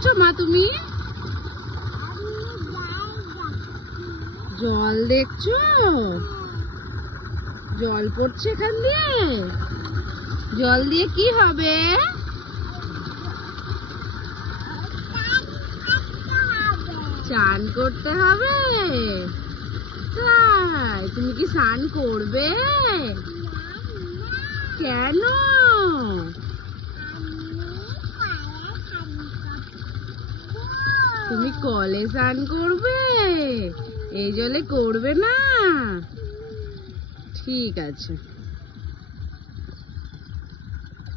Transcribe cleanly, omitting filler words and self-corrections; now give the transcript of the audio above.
দেখছো মা তুমি? জল দেখছো? জল পড়ছে এখান দিয়ে। জল দিয়ে কি হবে? স্নান করতে হবে। তাই তুমি কি স্নান করবে? কেন? তুমি কলে স্নান করবে? এই জলে করবে না? ঠিক আছে।